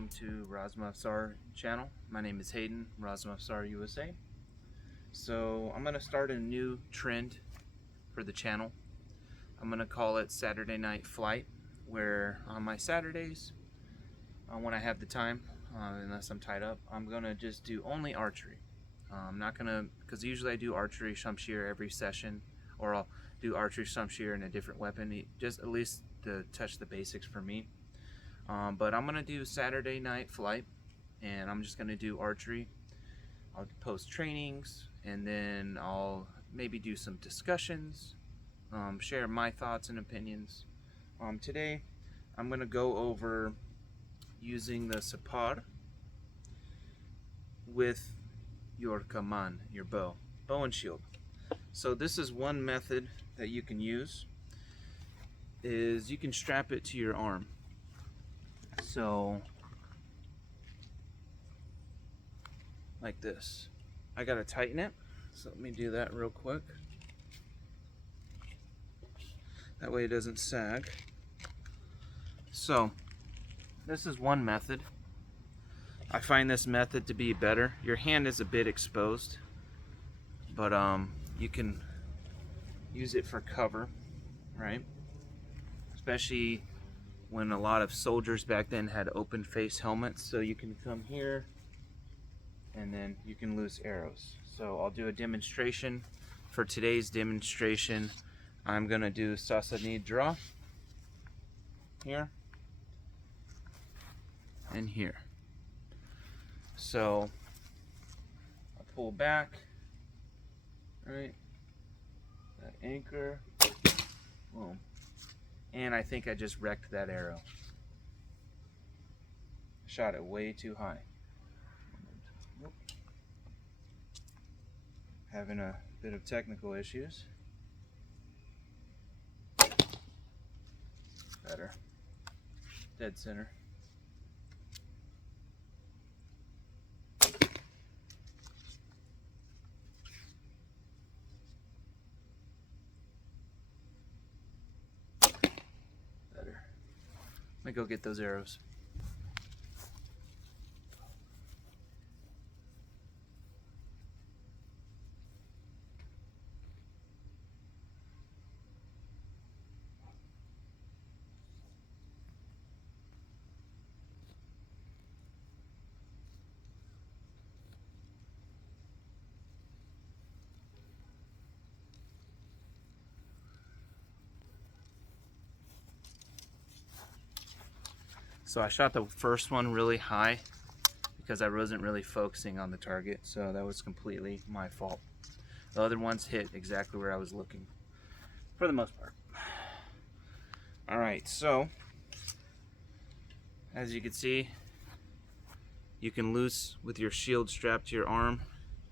welcome to Razmafzar channel. My name is Hayden, Razmafzar USA. So I'm going to start a new trend for the channel. I'm going to call it Saturday Night Flight, where on my Saturdays, when I have the time, unless I'm tied up, I'm going to just do only archery. I'm not going to, because usually I do archery Shamshir every session, or I'll do archery Shamshir in a different weapon, just at least to touch the basics for me. But I'm going to do Saturday Night Flight, and I'm just going to do archery. I'll post trainings, and then I'll maybe do some discussions, share my thoughts and opinions. Today, I'm going to go over using the sapar with your kaman, your bow and shield. So this is one method that you can use, is you can strap it to your arm. So, like this. I gotta tighten it, so let me do that real quick. That way it doesn't sag. So, this is one method. I find this method to be better. Your hand is a bit exposed, but you can use it for cover, right? Especially when a lot of soldiers back then had open face helmets, so you can come here and then you can loose arrows. So I'll do a demonstration. For today's demonstration, I'm gonna do Sasanian draw here and here. So I pull back, right, that anchor, boom. And I think I just wrecked that arrow. Shot it way too high. Having a bit of technical issues. Better. Dead center. Let me go get those arrows. So I shot the first one really high because I wasn't really focusing on the target, so that was completely my fault. The other ones hit exactly where I was looking, for the most part. Alright, so as you can see, you can loose with your shield strapped to your arm.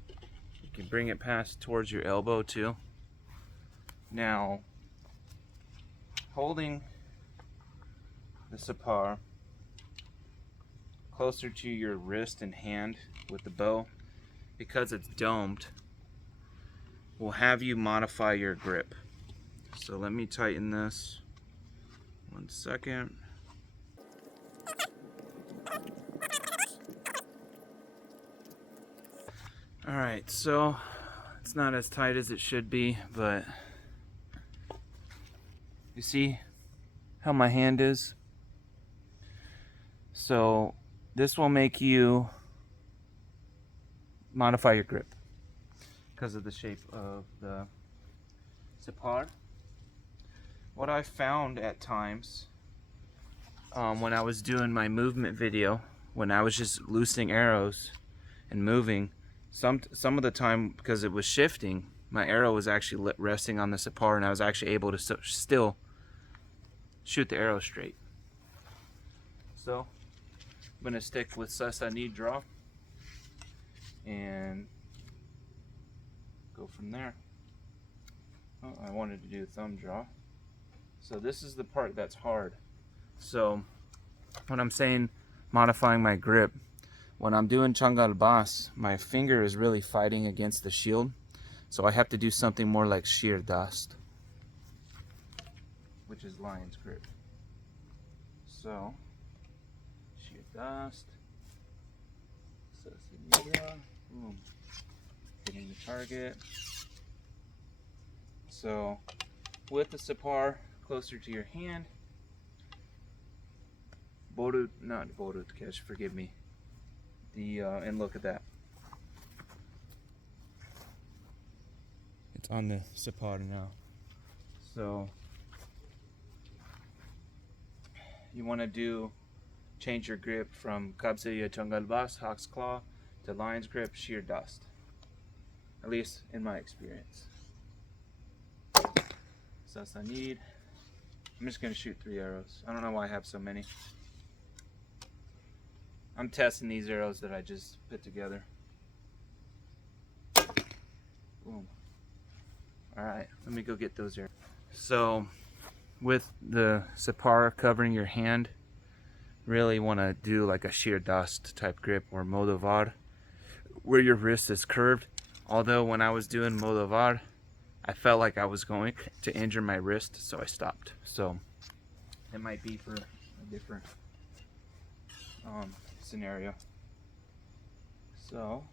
You can bring it past towards your elbow too. Now, holding the sapar closer to your wrist and hand with the bow, because it's domed, will have you modify your grip. So let me tighten this. 1 second. Alright, so it's not as tight as it should be, but you see how my hand is? So this will make you modify your grip because of the shape of the sapar. What I found at times when I was doing my movement video, when I was just loosening arrows and moving, some of the time, because it was shifting, my arrow was actually resting on the sapar, and I was actually able to still shoot the arrow straight. So I'm going to stick with Sasanian draw and go from there. Oh, I wanted to do thumb draw. So this is the part that's hard. So when I'm saying modifying my grip, when I'm doing Changal Bas, my finger is really fighting against the shield. So I have to do something more like Sheer Dust, which is lion's grip. So, Sheer dust. Sasanian. Boom. Hitting the target. So with the Sapar closer to your hand, not Borut catch, forgive me. And look at that. It's on the Sapar now. So you want to change your grip from Kabsaya Changalbas, Hawk's Claw, to Lion's Grip, Sheer Dust. At least in my experience. Sasanian. I'm just going to shoot 3 arrows. I don't know why I have so many. I'm testing these arrows that I just put together. Boom. Alright, let me go get those arrows. So, with the Sapar covering your hand, really want to do like a sheer dust type grip or modovar, where your wrist is curved. Although when I was doing modovar, I felt like I was going to injure my wrist, so I stopped. So it might be for a different scenario. So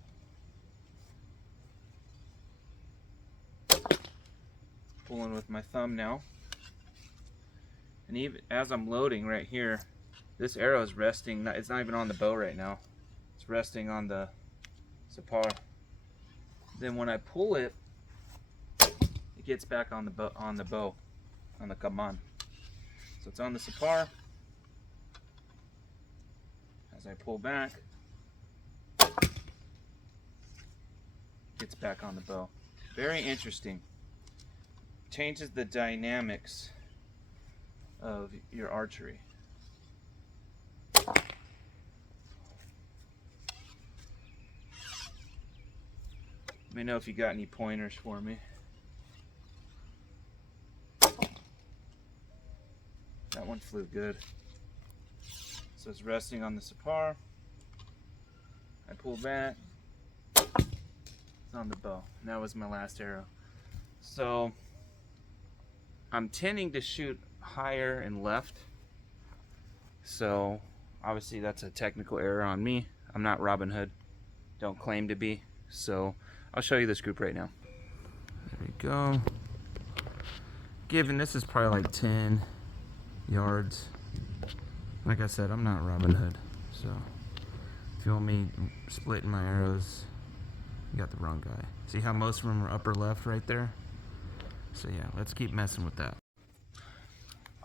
pulling with my thumb now, and even as I'm loading right here, this arrow is resting. It's not even on the bow right now. It's resting on the Sapar. Then when I pull it, it gets back on the bow, on the kaman. So it's on the Sapar. As I pull back, gets back on the bow. Very interesting. Changes the dynamics of your archery. Let me know if you got any pointers for me. That one flew good. So it's resting on the Sapar. I pull back. It's on the bow. And that was my last arrow. So I'm tending to shoot higher and left. So obviously that's a technical error on me. I'm not Robin Hood. Don't claim to be. So I'll show you this group right now. There we go. Given this is probably like 10 yards. Like I said, I'm not Robin Hood. So if you want me splitting my arrows, you got the wrong guy. See how most of them are upper left right there? So yeah, let's keep messing with that.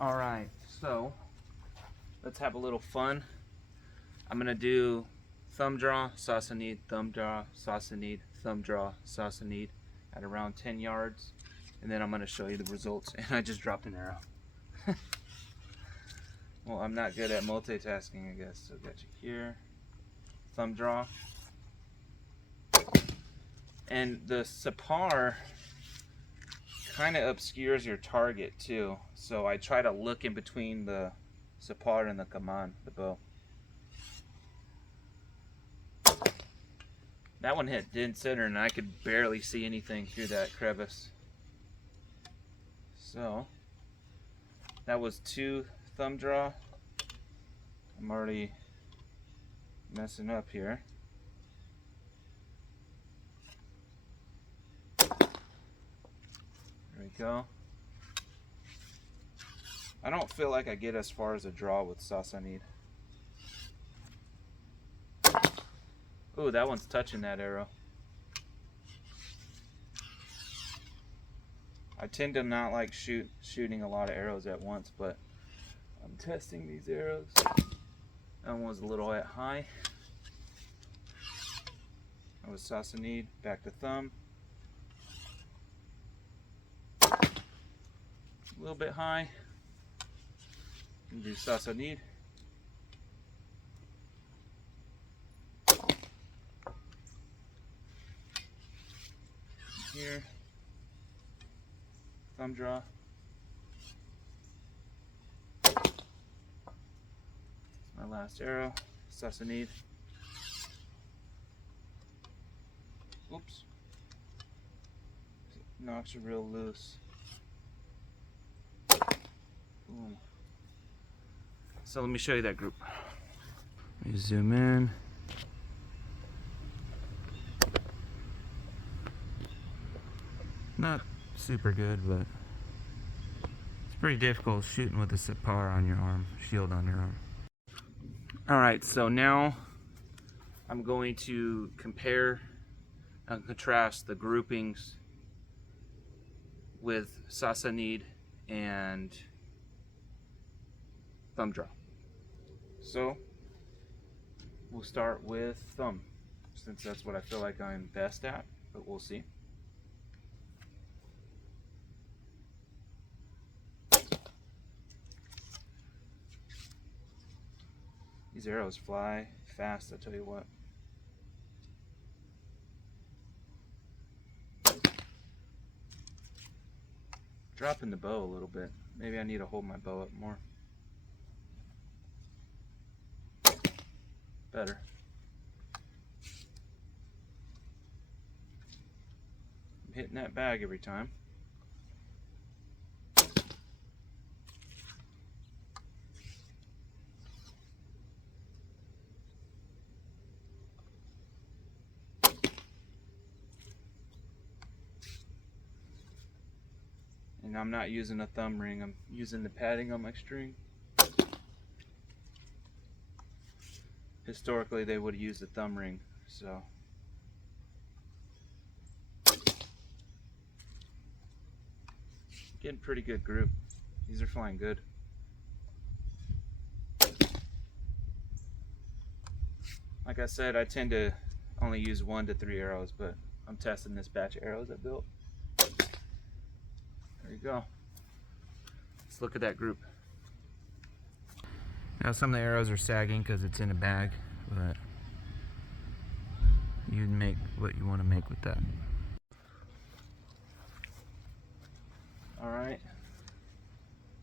Alright, so let's have a little fun. I'm gonna do thumb draw, Sasanian, thumb draw, Sasanian, thumb draw, Sasanian at around 10 yards. And then I'm gonna show you the results. And I just dropped an arrow. Well, I'm not good at multitasking, I guess. So got you here, thumb draw. And the Sapar kind of obscures your target too. So I try to look in between the Sapar and the kaman, the bow. That one hit dead center and I could barely see anything through that crevice. So that was 2 thumb draw. I'm already messing up here. There we go. I don't feel like I get as far as a draw with Sasanian. Ooh, that one's touching that arrow. I tend to not like shooting a lot of arrows at once, but I'm testing these arrows. That one was a little bit high. That was Sasanian, back to thumb. A little bit high. And do Sasanian. Here. Thumb draw. My last arrow, Sasanian. Oops. Knocks are real loose. Boom. So let me show you that group. Let me zoom in. Not super good, but it's pretty difficult shooting with a Sipar on your arm, shield on your arm. Alright, so now I'm going to compare and contrast the groupings with Sasanian and thumb draw. So we'll start with thumb, since that's what I feel like I'm best at, but we'll see. These arrows fly fast, I tell you what. Dropping the bow a little bit. Maybe I need to hold my bow up more. Better. I'm hitting that bag every time. And I'm not using a thumb ring, I'm using the padding on my string. Historically, they would have used a thumb ring, so. Getting pretty good group. These are flying good. Like I said, I tend to only use 1 to 3 arrows, but I'm testing this batch of arrows I built. There you go. Let's look at that group. Now some of the arrows are sagging because it's in a bag, but you make what you want to make with that. Alright,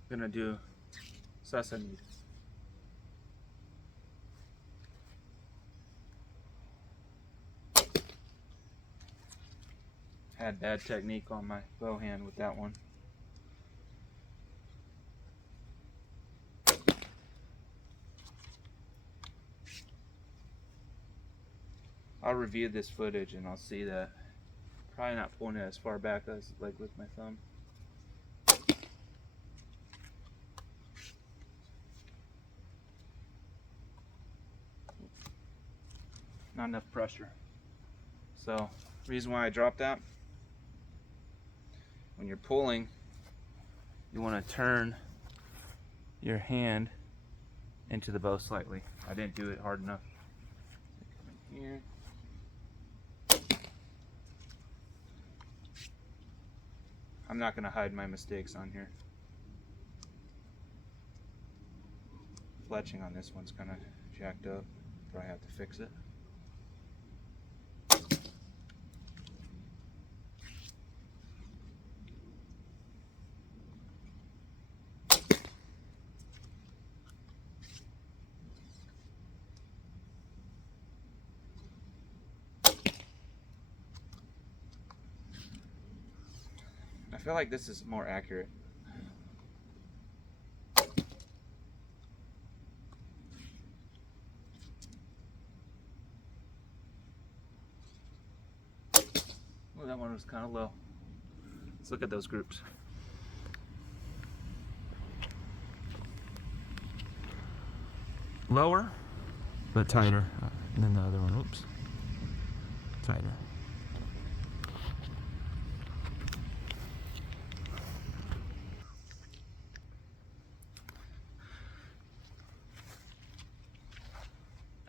gonna do Sasanian. Had bad technique on my bow hand with that one. I'll review this footage and I'll see that probably not pulling it as far back as like with my thumb. Not enough pressure. So, reason why I dropped that, when you're pulling, you want to turn your hand into the bow slightly. I didn't do it hard enough. Here. I'm not going to hide my mistakes on here. Fletching on this one's kind of jacked up. Probably have to fix it. I feel like this is more accurate. Oh, that one was kind of low. Let's look at those groups. Lower, but tighter than the other one. Oops. Tighter.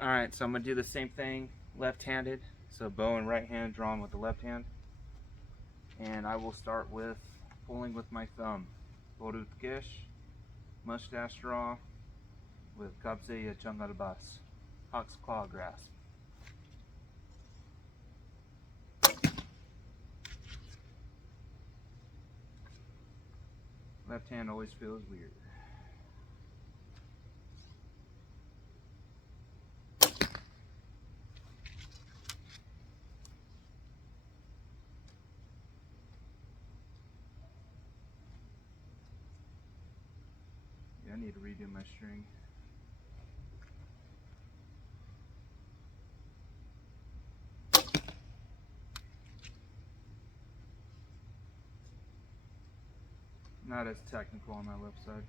Alright, so I'm going to do the same thing left-handed. So bow and right hand drawn with the left hand. And I will start with pulling with my thumb. Borut Gish, mustache draw with Kabze Jungle Bas, Hawk's Claw Grasp. Left hand always feels weird. I need to redo my string. Not as technical on that left side.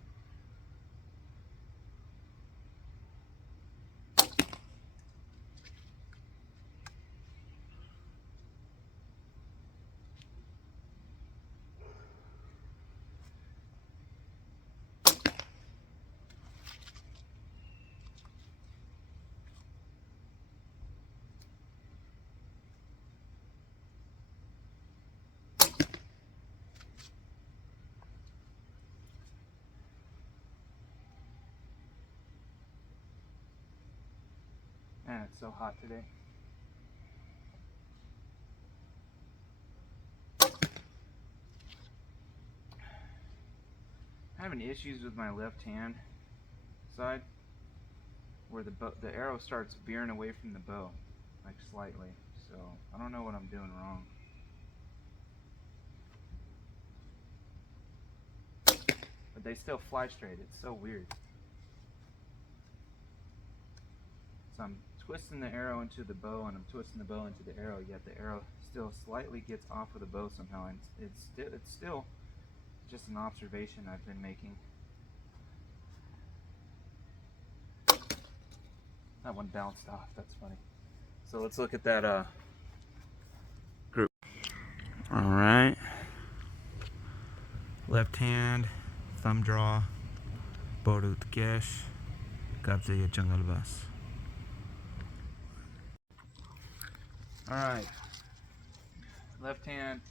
Man, it's so hot today. I'm having issues with my left hand side where the arrow starts veering away from the bow, like slightly. So I don't know what I'm doing wrong. But they still fly straight. It's so weird. So I'm twisting the arrow into the bow, and I'm twisting the bow into the arrow, yet the arrow still slightly gets off of the bow somehow, and it's still just an observation I've been making. That one bounced off. That's funny. So let's look at that group. All right. Left hand, thumb draw, borut gesh, kabze jungle bas. All right. Left hand,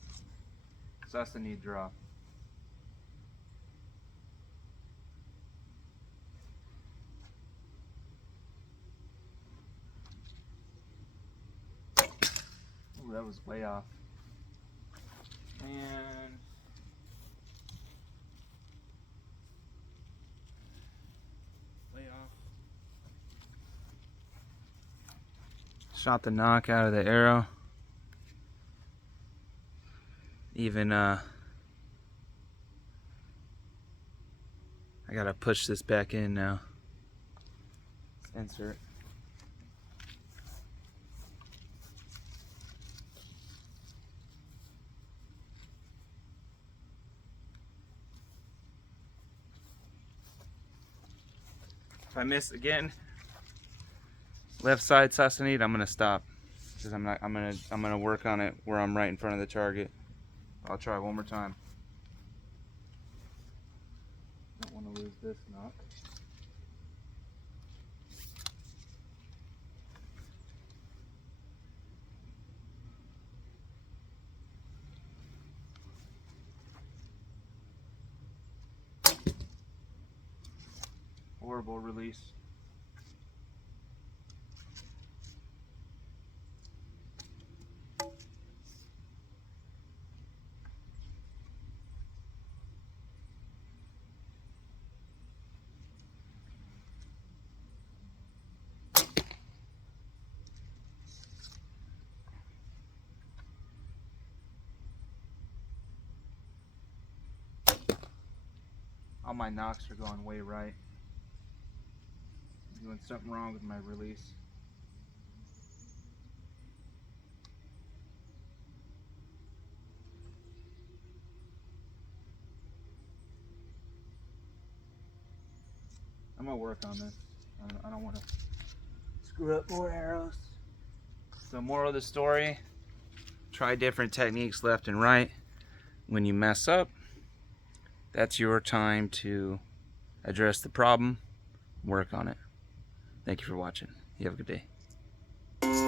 Sasanian draw. Ooh, that was way off. And way off. Shot the knock out of the arrow. Even I gotta push this back in now. Let's insert. If I miss again, left side Sasanian, I'm gonna stop because I'm gonna work on it where I'm right in front of the target. I'll try one more time. Don't want to lose this knock. Horrible release. All my knocks are going way right. I'm doing something wrong with my release. I'm gonna work on this. I don't want to screw up more arrows. So moral of the story, try different techniques left and right. When you mess up, that's your time to address the problem, work on it. Thank you for watching. You have a good day.